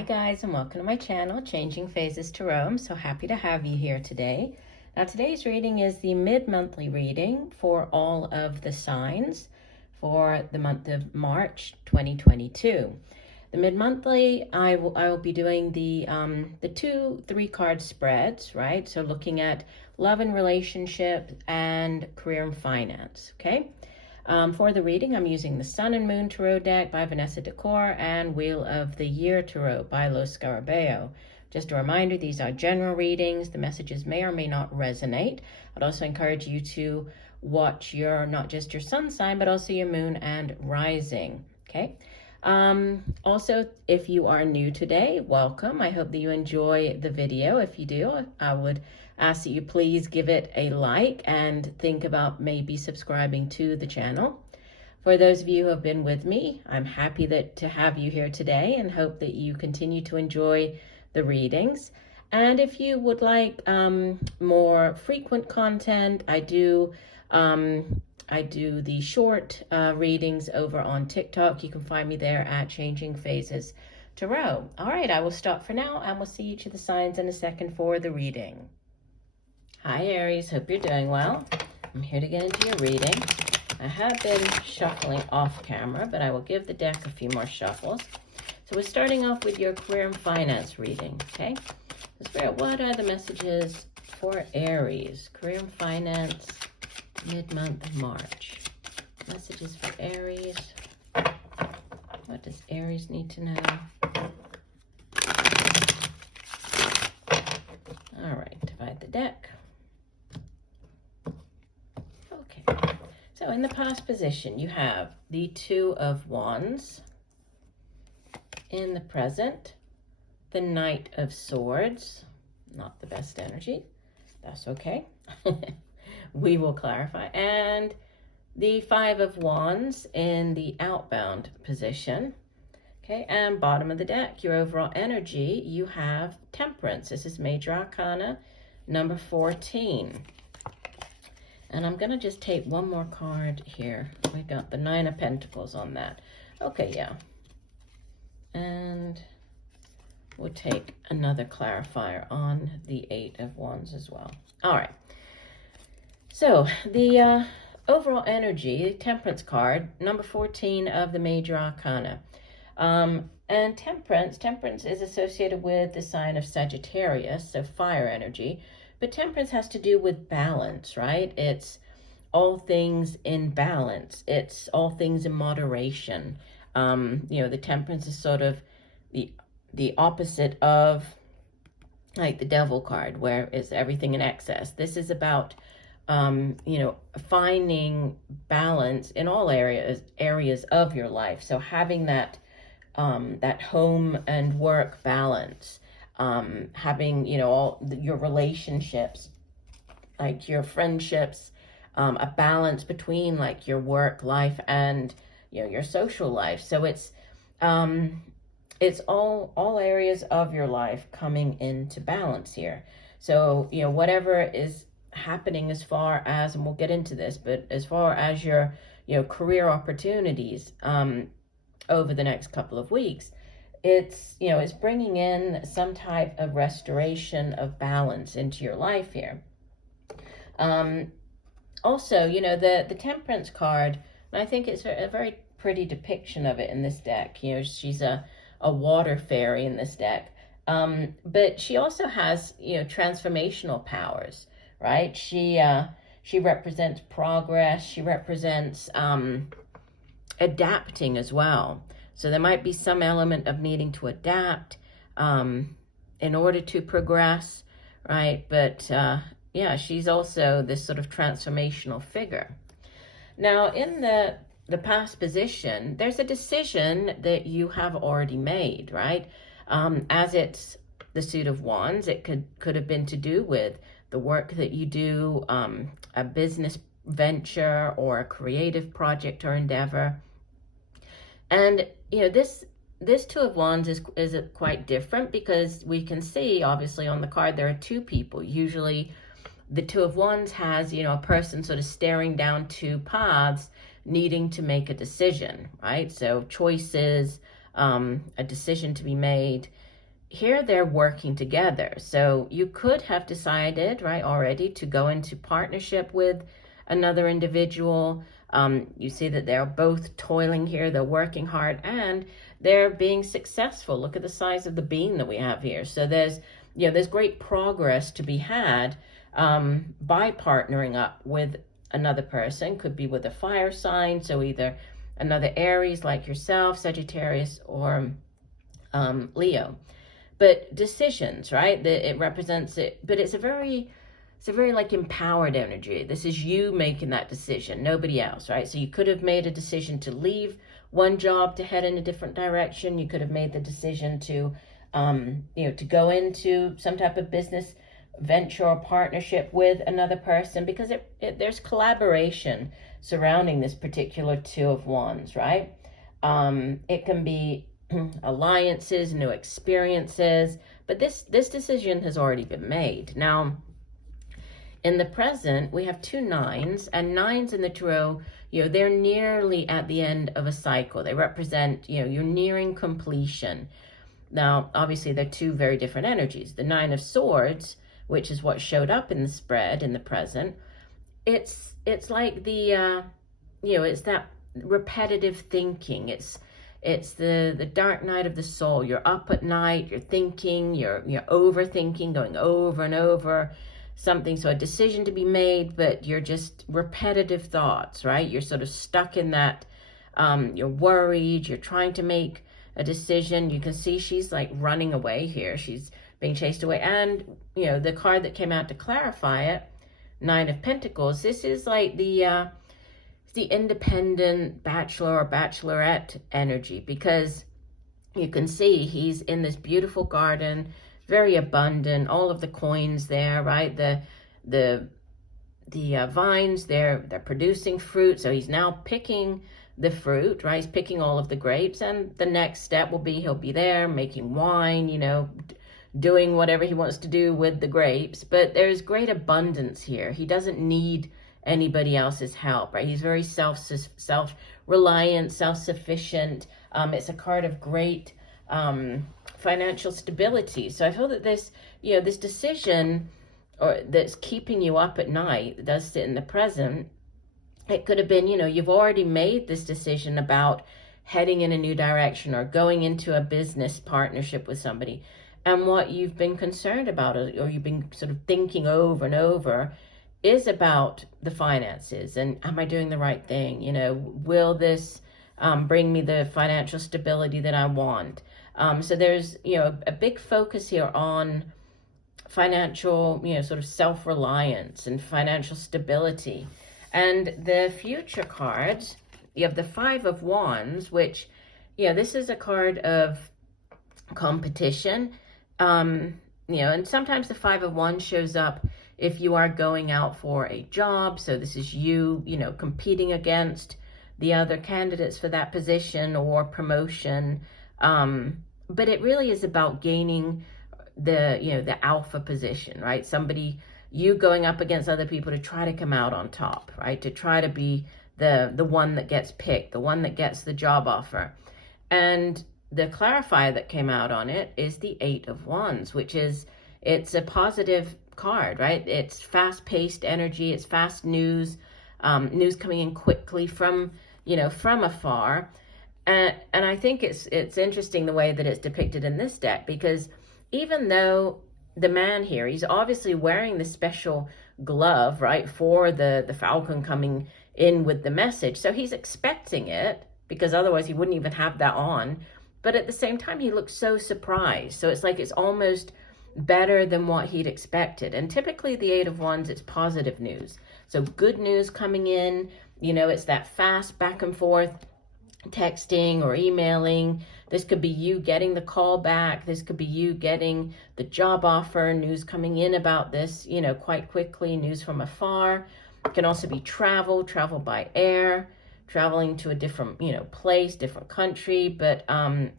Hi guys, and welcome to my channel, Changing Phases Tarot. I'm so happy to have you here today. Now today's reading is the mid-monthly reading for all of the signs for the month of March 2022. The mid-monthly, I will be doing the 2-3 card spreads, right? So looking at love and relationship and career and finance, okay? For the reading, I'm using the Sun and Moon Tarot deck by Vanessa Decort and Wheel of the Year Tarot by Los Scarabeo. Just a reminder, these are general readings. The messages may or may not resonate. I'd also encourage you to watch not just your sun sign, but also your moon and rising, okay? Also, if you are new today, welcome. I hope that you enjoy the video. If you do, I would ask that you please give it a like and think about maybe subscribing to the channel. For those of you who have been with me, I'm happy to have you here today and hope that you continue to enjoy the readings. And if you would like more frequent content, I do the short readings over on TikTok. You can find me there at Changing Phases Tarot. All right, I will stop for now and we'll see each of the signs in a second for the reading. Hi Aries, hope you're doing well. I'm here to get into your reading. I have been shuffling off camera, but I will give the deck a few more shuffles. So we're starting off with your career and finance reading, okay? So Spirit, what are the messages for Aries? Career and finance, mid-month of March. Messages for Aries. What does Aries need to know? All right, divide the deck. Okay, so in the past position, you have the Two of Wands. In the present, the Knight of Swords. Not the best energy. That's okay. We will clarify. And the Five of Wands in the outbound position. Okay, and bottom of the deck, your overall energy, you have Temperance. This is Major Arcana number 14. And I'm going to just take one more card here. We got the Nine of Pentacles on that. Okay, yeah. And we'll take another clarifier on the Eight of Wands as well. All right. So the overall energy, Temperance card, number 14 of the Major Arcana. And Temperance is associated with the sign of Sagittarius, so fire energy. But Temperance has to do with balance, right? It's all things in balance. It's all things in moderation. The Temperance is sort of the opposite of like the Devil card, where it's everything in excess. This is about finding balance in all areas of your life. So having that home and work balance, having all your relationships, like your friendships, a balance between like your work life and your social life. So it's all areas of your life coming into balance here. So whatever is happening as far as, and we'll get into this, but as far as your career opportunities over the next couple of weeks, it's bringing in some type of restoration of balance into your life here. Also, the Temperance card, and I think it's a very pretty depiction of it in this deck. She's a water fairy in this deck, but she also has transformational powers, right? She represents progress. She represents adapting as well. So there might be some element of needing to adapt in order to progress, right? But yeah, she's also this sort of transformational figure. Now, in the past position, there's a decision that you have already made, right? As it's the Suit of Wands, it could have been to do with the work that you do, a business venture or a creative project or endeavor. And this Two of Wands is quite different, because we can see obviously on the card there are two people. Usually the Two of Wands has a person sort of staring down two paths, needing to make a decision, right? So choices, a decision to be made. here they're working together. So you could have decided, right, already to go into partnership with another individual. You see that they're both toiling here, they're working hard, and they're being successful. Look at the size of the beam that we have here. So there's great progress to be had by partnering up with another person. Could be with a fire sign, so either another Aries like yourself, Sagittarius, or Leo. But decisions, right? It represents it, but it's a very like empowered energy. This is you making that decision, nobody else, right? So you could have made a decision to leave one job to head in a different direction. You could have made the decision to, to go into some type of business venture or partnership with another person, because there's collaboration surrounding this particular Two of Wands, right? It can be alliances, new experiences, but this decision has already been made. Now, in the present, we have two nines, and nines in the tarot, they're nearly at the end of a cycle. They represent, you're nearing completion. Now, obviously, they're two very different energies. The Nine of Swords, which is what showed up in the spread in the present, it's like the, it's that repetitive thinking. It's the dark night of the soul. You're up at night, you're thinking, you're overthinking, going over and over something. So a decision to be made, but you're just repetitive thoughts, right? You're sort of stuck in that, you're worried, you're trying to make a decision. You can see she's like running away here. She's being chased away. And, the card that came out to clarify it, Nine of Pentacles, this is like the independent bachelor or bachelorette energy, because you can see he's in this beautiful garden, very abundant, all of the coins there, right? The vines, they're producing fruit, so he's now picking the fruit, right? He's picking all of the grapes, and the next step will be he'll be there making wine, doing whatever he wants to do with the grapes. But there's great abundance here. He doesn't need anybody else's help, right? He's very self-reliant, self-sufficient. It's a card of great financial stability. So I feel that this decision, or that's keeping you up at night, that does sit in the present. It could have been, you've already made this decision about heading in a new direction or going into a business partnership with somebody. And what you've been concerned about, or you've been sort of thinking over and over, is about the finances. And am I doing the right thing? Will this bring me the financial stability that I want? So there's, a big focus here on financial, sort of self-reliance and financial stability. And the future cards, you have the Five of Wands, which, this is a card of competition. And sometimes the Five of Wands shows up if you are going out for a job. So this is you, competing against the other candidates for that position or promotion. But it really is about gaining the alpha position, right? You going up against other people to try to come out on top, right? To try to be the one that gets picked, the one that gets the job offer. And the clarifier that came out on it is the Eight of Wands, it's a positive card, right? It's fast-paced energy, it's fast news, news coming in quickly from afar. And I think it's interesting the way that it's depicted in this deck, because even though the man here, he's obviously wearing the special glove, right, for the falcon coming in with the message. So he's expecting it, because otherwise he wouldn't even have that on. But at the same time, he looks so surprised. So it's like it's almost better than what he'd expected. And typically the Eight of Wands, it's positive news. So good news coming in, it's that fast back and forth texting or emailing. This could be you getting the call back. This could be you getting the job offer, news coming in about this, quite quickly, news from afar. It can also be travel by air, traveling to a different, place, different country, but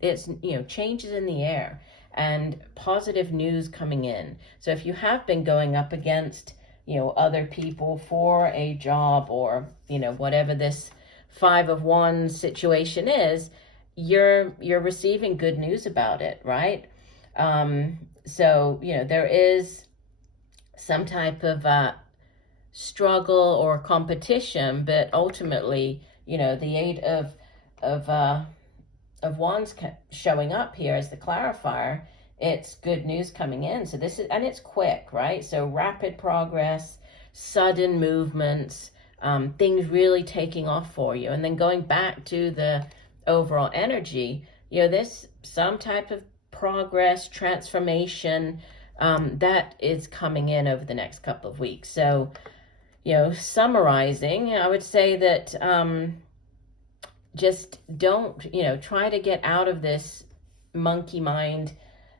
it's, changes in the air and positive news coming in. So if you have been going up against, other people for a job, or, whatever this Five of Wands situation is, you're receiving good news about it, right? So, you know, there is some type of struggle or competition, but ultimately, you know, the Eight of Wands showing up here as the clarifier, it's good news coming in. So this is, and it's quick, right? So rapid progress, sudden movements, things really taking off for you. And then going back to the overall energy, you know, this some type of progress, transformation, that is coming in over the next couple of weeks. So, you know, summarizing, I would say that just don't, you know, try to get out of this monkey mind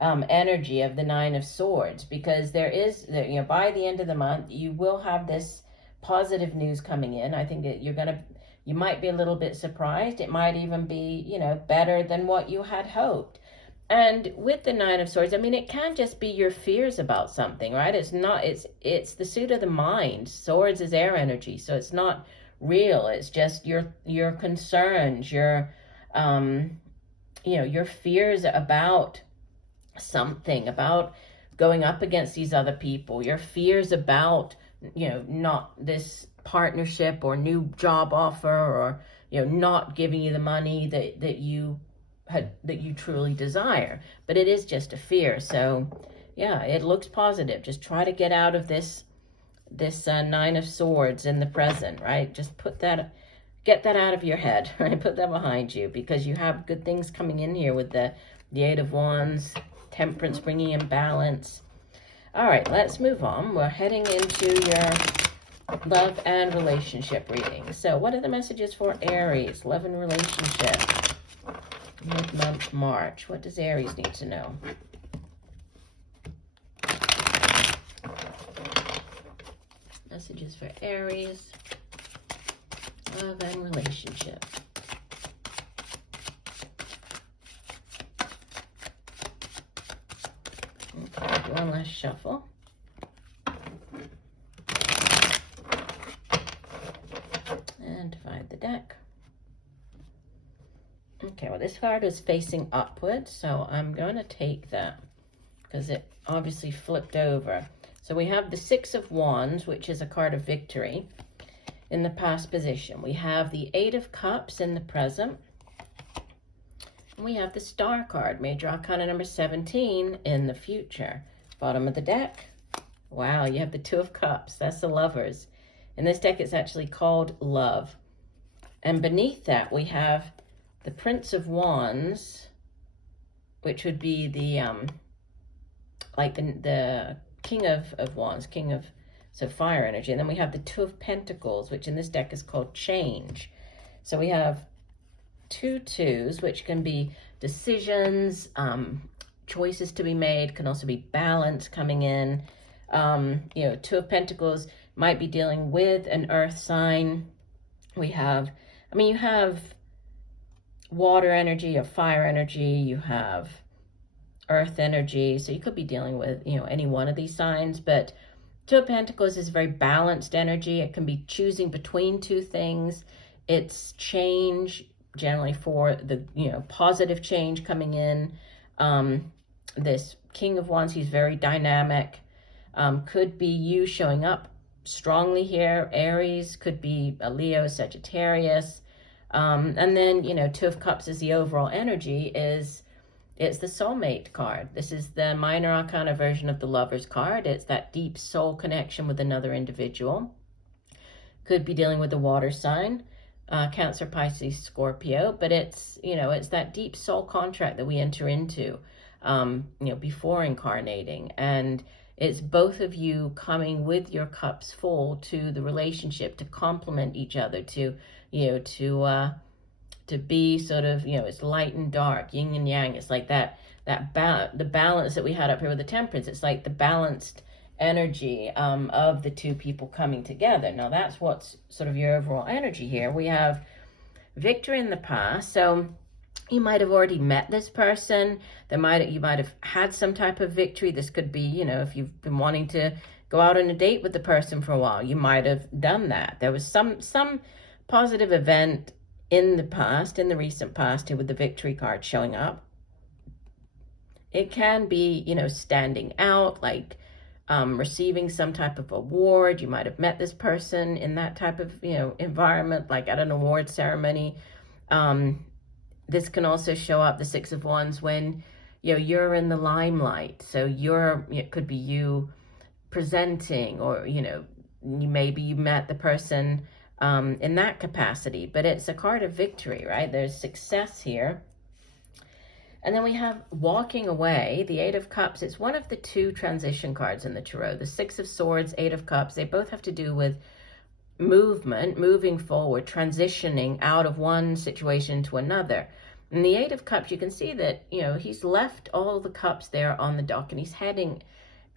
energy of the Nine of Swords, because there is, you know, by the end of the month, you will have this positive news coming in. I think that you might be a little bit surprised. It might even be, you know, better than what you had hoped. And with the Nine of Swords, I mean, it can just be your fears about something, right? It's not, it's the suit of the mind. Swords is air energy, so it's not real. It's just your concerns, your you know, your fears about something, about going up against these other people, your fears about, you know, not this partnership or new job offer, or, you know, not giving you the money that you truly desire. But it is just a fear. So yeah, it looks positive. Just try to get out of this Nine of Swords in the present, right? Just get that out of your head, right? Put that behind you, because you have good things coming in here with the Eight of Wands, Temperance bringing in balance. All right, let's move on. We're heading into your love and relationship reading. So what are the messages for Aries, love and relationship, mid-month March? What does Aries need to know? Messages for Aries, love and relationship. Okay, one last shuffle. And divide the deck. Okay, well, this card is facing upwards, so I'm going to take that because it obviously flipped over. So we have the Six of Wands, which is a card of victory in the past position. We have the Eight of Cups in the present. And we have the Star card, Major Arcana number 17, in the future. Bottom of the deck. Wow, you have the Two of Cups. That's the Lovers. In this deck, it's actually called Love. And beneath that, we have the Prince of Wands, which would be the like the King of Wands, so fire energy. And then we have the Two of Pentacles, which in this deck is called Change. So we have two twos, which can be decisions, choices to be made, can also be balance coming in. You know, Two of Pentacles might be dealing with an earth sign. We have, I mean, you have water energy, or fire energy, you have earth energy, so you could be dealing with, you know, any one of these signs. But Two of Pentacles is very balanced energy. It can be choosing between two things. It's change, generally for the, you know, positive change coming in. This King of Wands, he's very dynamic. Could be you showing up strongly here. Aries, could be a Leo, Sagittarius. And then, you know, Two of Cups is the overall energy, it's the soulmate card. This is the minor arcana version of the Lovers card. It's that deep soul connection with another individual. Could be dealing with the water sign, Cancer, Pisces, Scorpio, but it's, you know, it's that deep soul contract that we enter into, you know, before incarnating. And it's both of you coming with your cups full to the relationship to complement each other, to, you know, to be sort of, you know, it's light and dark, yin and yang. It's like the balance that we had up here with the Temperance. It's like the balanced energy of the two people coming together. Now that's what's sort of your overall energy here. We have victory in the past. So you might have already met this person. You might have had some type of victory. This could be, you know, if you've been wanting to go out on a date with the person for a while, you might have done that. There was some positive event in the past, in the recent past, here with the victory card showing up. It can be, you know, standing out, like receiving some type of award. You might have met this person in that type of, you know, environment, like at an award ceremony. This can also show up, the Six of Wands, when, you know, you're in the limelight. So it could be you presenting, or, you know, maybe you met the person in that capacity. But it's a card of victory, right? There's success here. And then we have walking away, the Eight of Cups. It's one of the two transition cards in the Tarot. The Six of Swords, Eight of Cups, they both have to do with movement, moving forward, transitioning out of one situation to another. And the Eight of Cups, you can see that, you know, he's left all the cups there on the dock and he's heading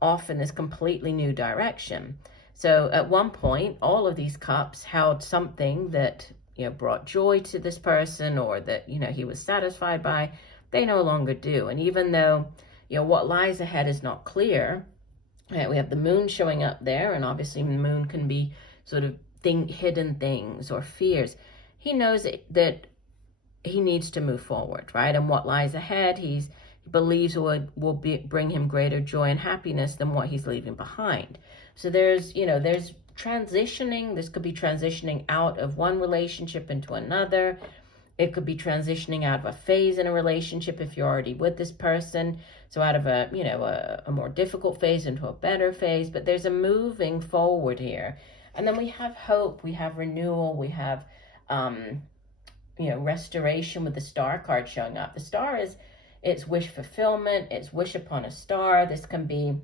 off in this completely new direction. So at one point, all of these cups held something that, you know, brought joy to this person, or that, you know, he was satisfied by. They no longer do. And even though, you know, what lies ahead is not clear, we have the moon showing up there, and obviously the moon can be sort of hidden things or fears. He knows that he needs to move forward, right? And what lies ahead, he believes will bring him greater joy and happiness than what he's leaving behind. So there's, you know, there's transitioning. This could be transitioning out of one relationship into another. It could be transitioning out of a phase in a relationship if you're already with this person. So out of a, you know, a more difficult phase into a better phase. But there's a moving forward here. And then we have hope, we have renewal, we have, you know, restoration with the Star card showing up. The Star it's wish fulfillment, it's wish upon a star. This can be,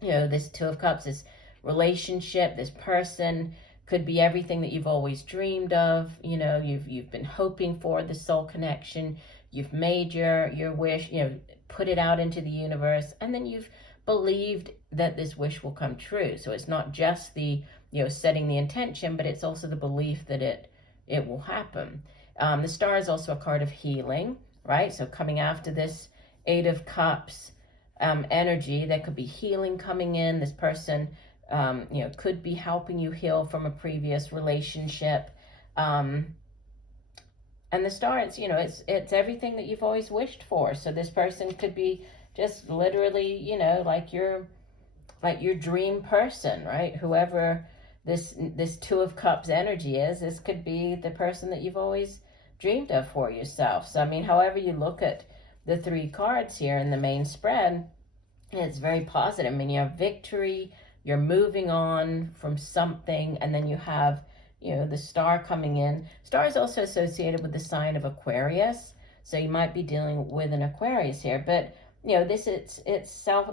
you know, this Two of Cups, this relationship, this person. Could be everything that you've always dreamed of. You know, you've been hoping for the soul connection. You've made your wish, you know, put it out into the universe, and then you've believed that this wish will come true. So it's not just the, you know, setting the intention, but it's also the belief that it will happen. The Star is also a card of healing, right? So coming after this Eight of Cups energy, there could be healing coming in. This person, you know, could be helping you heal from a previous relationship. And the Star, it's, you know, it's everything that you've always wished for. So this person could be just literally, you know, like your dream person, right? Whoever this Two of Cups energy is, this could be the person that you've always dreamed of for yourself. So, I mean, however you look at the three cards here in the main spread, it's very positive. I mean, you have victory, you're moving on from something, and then you have, you know, the Star coming in. Star is also associated with the sign of Aquarius, so you might be dealing with an Aquarius here. But, you know,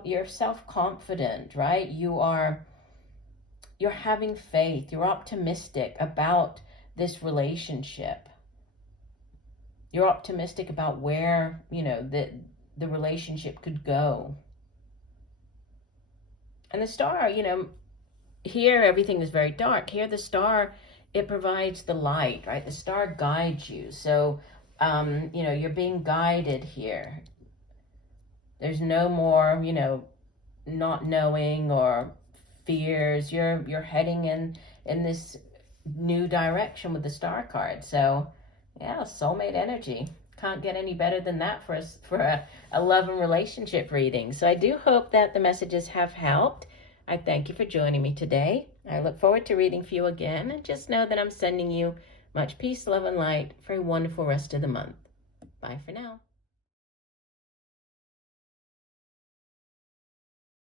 you're self-confident, right? You're having faith, you're optimistic about this relationship. You're optimistic about where, you know, the relationship could go. And the Star, you know, here everything is very dark. Here the Star, it provides the light, right? The Star guides you. So, you know, you're being guided here. There's no more, you know, not knowing or fears. You're heading in this new direction with the Star card. So, yeah, soulmate energy. Can't get any better than that for a love and relationship reading. So I do hope that the messages have helped. I thank you for joining me today. I look forward to reading for you again. And just know that I'm sending you much peace, love, and light for a wonderful rest of the month. Bye for now.